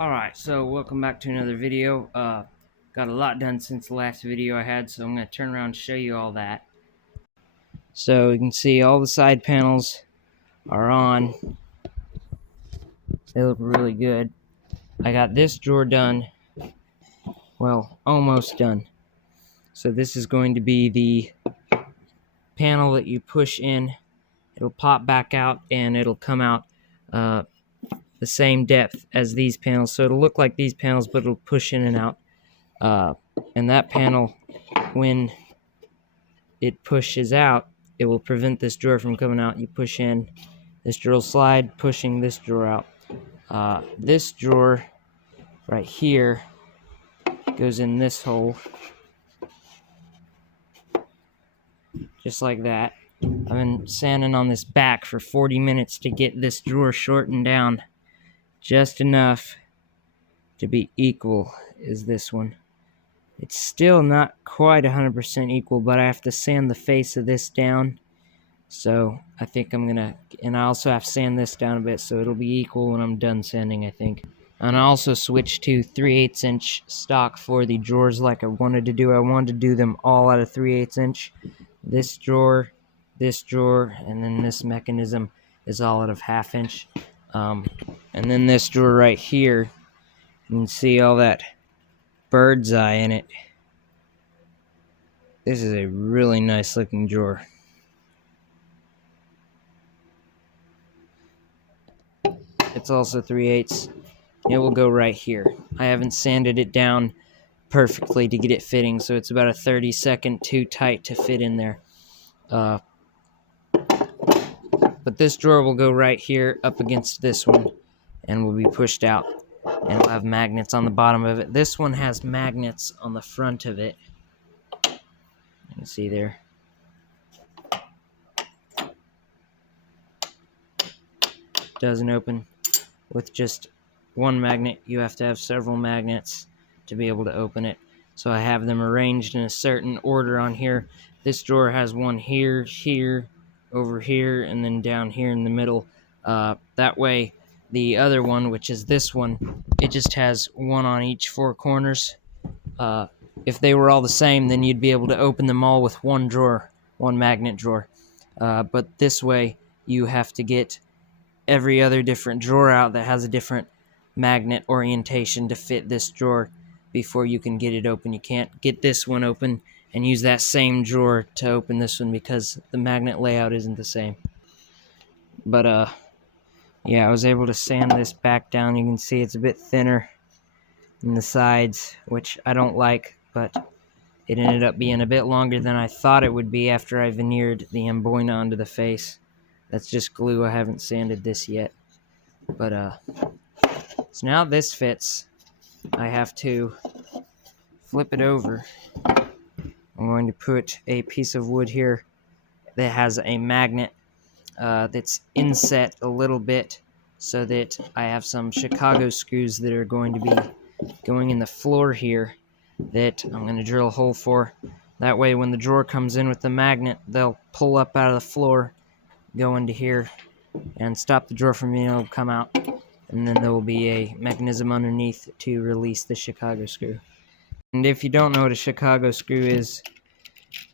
Alright, so welcome back to another video. Got a lot done since the last video I had, so I'm going to turn around and show you all that. So you can see all the side panels are on. They look really good. I got this drawer done. Well, almost done. So this is going to be the panel that you push in. It'll pop back out and it'll come out the same depth as these panels. So it'll look like these panels, but it'll push in and out. And that panel, when it pushes out, it will prevent this drawer from coming out. You push in, this drawer will slide, pushing this drawer out. This drawer right here goes in this hole, just like that. I've been sanding on this back for 40 minutes to get this drawer shortened down just enough to be equal as this one. It's still not quite 100% equal, but I have to sand the face of this down. So I think I'm gonna, and I also have to sand this down a bit so it'll be equal when I'm done sanding, I think. And I also switched to 3/8 inch stock for the drawers like I wanted to do. I wanted to do them all out of 3/8 inch. This drawer, and then this mechanism is all out of 1/2 inch. And then this drawer right here, you can see all that bird's eye in it. This is a really nice looking drawer. It's also 3/8. It will go right here. I haven't sanded it down perfectly to get it fitting, so it's about a 30-second too tight to fit in there. But this drawer will go right here up against this one and will be pushed out. And it'll have magnets on the bottom of it. This one has magnets on the front of it. You can see there. Doesn't open with just one magnet. You have to have several magnets to be able to open it. So I have them arranged in a certain order on here. This drawer has one here, here, over here, and then down here in the middle. That way, the other one, which is this one, it just has one on each 4 corners. If they were all the same, then you'd be able to open them all with one drawer, one magnet drawer. But this way, you have to get every other different drawer out that has a different magnet orientation to fit this drawer before you can get it open. You can't get this one open and use that same drawer to open this one because the magnet layout isn't the same. But yeah, I was able to sand this back down. You can see it's a bit thinner in the sides, which I don't like, but it ended up being a bit longer than I thought it would be after I veneered the Amboina onto the face. That's just glue. I haven't sanded this yet. But so now this fits. I have to flip it over. I'm going to put a piece of wood here that has a magnet that's inset a little bit so that I have some Chicago screws that are going to be going in the floor here that I'm going to drill a hole for. That way when the drawer comes in with the magnet, they'll pull up out of the floor, go into here, and stop the drawer from being able to come out. And then there will be a mechanism underneath to release the Chicago screw. And if you don't know what a Chicago screw is,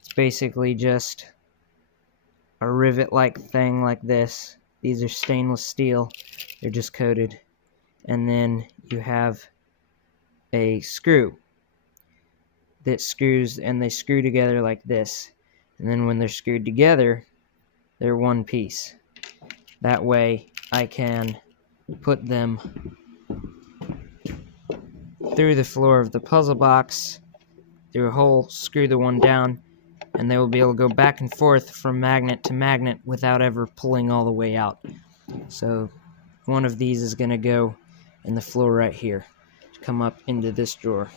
it's basically just a rivet-like thing like this. These are stainless steel. They're just coated. And then you have a screw that screws, and they screw together like this. And then when they're screwed together, they're one piece. That way I can put them through the floor of the puzzle box, through a hole, screw the one down, and they will be able to go back and forth from magnet to magnet without ever pulling all the way out. So one of these is going to go in the floor right here to come up into this drawer.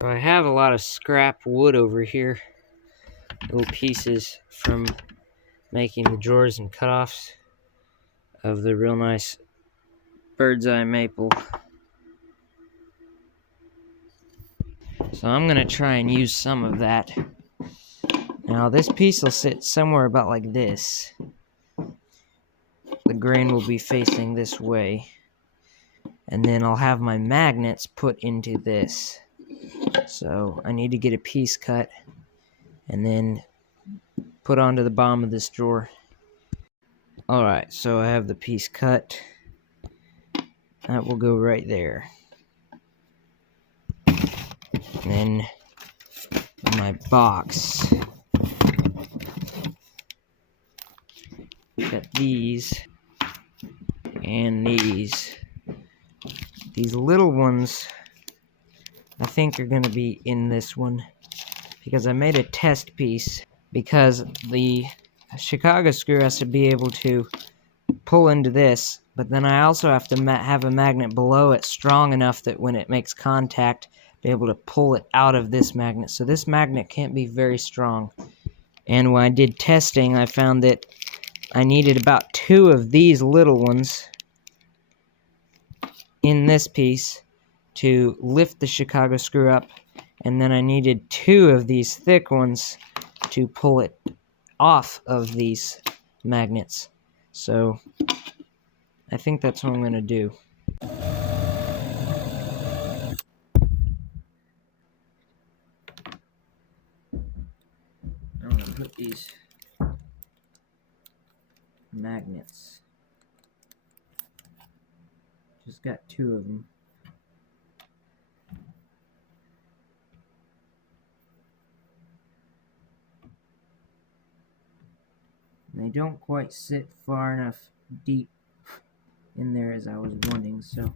So I have a lot of scrap wood over here, little pieces from making the drawers and cutoffs of the real nice bird's eye maple. So I'm going to try and use some of that. Now this piece will sit somewhere about like this. The grain will be facing this way. and then I'll have my magnets put into this. So I need to get a piece cut and then put onto the bottom of this drawer. Alright, so I have the piece cut. That will go right there. And then my box. Got these and these. These little ones I think are going to be in this one because I made a test piece because the Chicago screw has to be able to pull into this, but then I also have to have a magnet below it strong enough that when it makes contact, be able to pull it out of this magnet. So this magnet can't be very strong. And when I did testing, I found that I needed about 2 of these little ones in this piece to lift the Chicago screw up, and then I needed 2 of these thick ones to pull it off of these magnets. So I think that's what I'm going to do. I'm going to put these magnets. Just got 2 of them. They don't quite sit far enough deep in there as I was wanting, so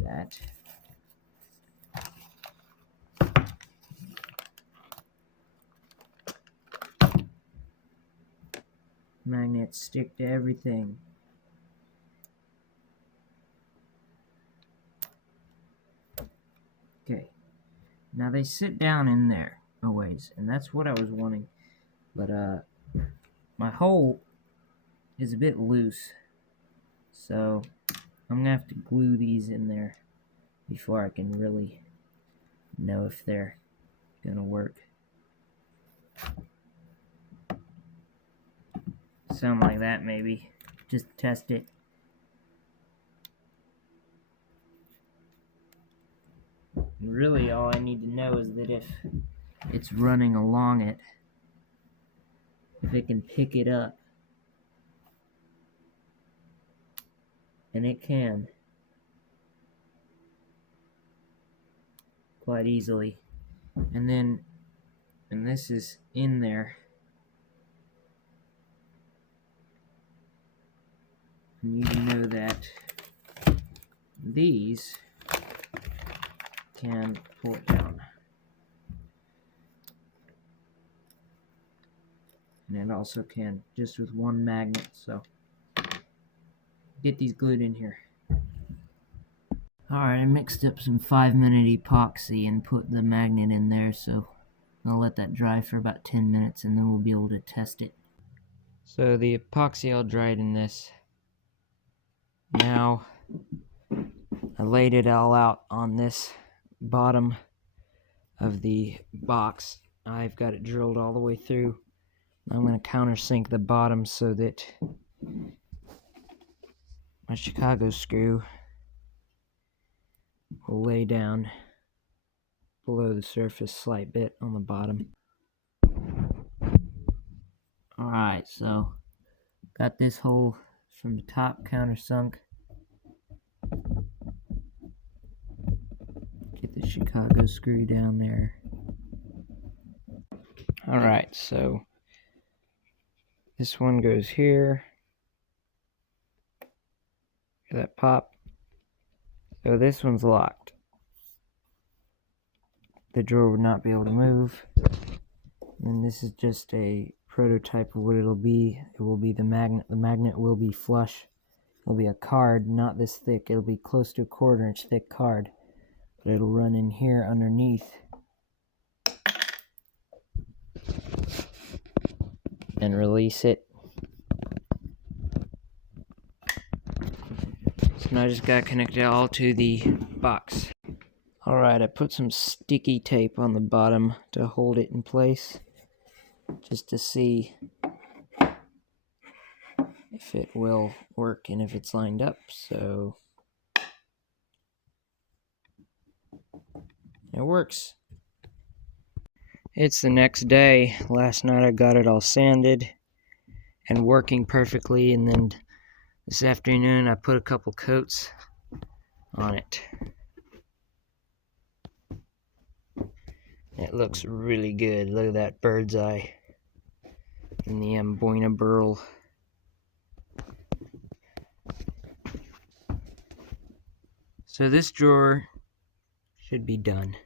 that. Magnets stick to everything. Okay, now they sit down in there a ways, and that's what I was wanting, but my hole is a bit loose, so I'm gonna have to glue these in there before I can really know if they're gonna work. Something like that, maybe. Just test it. Really, all I need to know is that if it's running along it, if it can pick it up. And it can. Quite easily. And this is in there. I need to know that these can pull it down. And it also can, just with one magnet, so get these glued in here. Alright, I mixed up some 5-minute epoxy and put the magnet in there, so I'll let that dry for about 10 minutes and then we'll be able to test it. So the epoxy all dried in this. Now I laid it all out on this bottom of the box. I've got it drilled all the way through. I'm going to countersink the bottom so that my Chicago screw will lay down below the surface slight bit on the bottom. Alright, so got this hole from the top countersunk. Get the Chicago screw down there. Alright, so this one goes here. Hear that pop? So this one's locked. The drawer would not be able to move. And this is just a prototype of what it'll be. It will be the magnet. The magnet will be flush. It'll be a card, not this thick. It'll be close to a 1/4 inch thick card. But it'll run in here underneath. And release it. So now I just gotta connect it all to the box. Alright, I put some sticky tape on the bottom to hold it in place, just to see if it will work and if it's lined up. So it works. It's the next day. Last night I got it all sanded and working perfectly, and then this afternoon I put a couple coats on it. It looks really good. Look at that bird's eye in the Amboina burl. So this drawer should be done.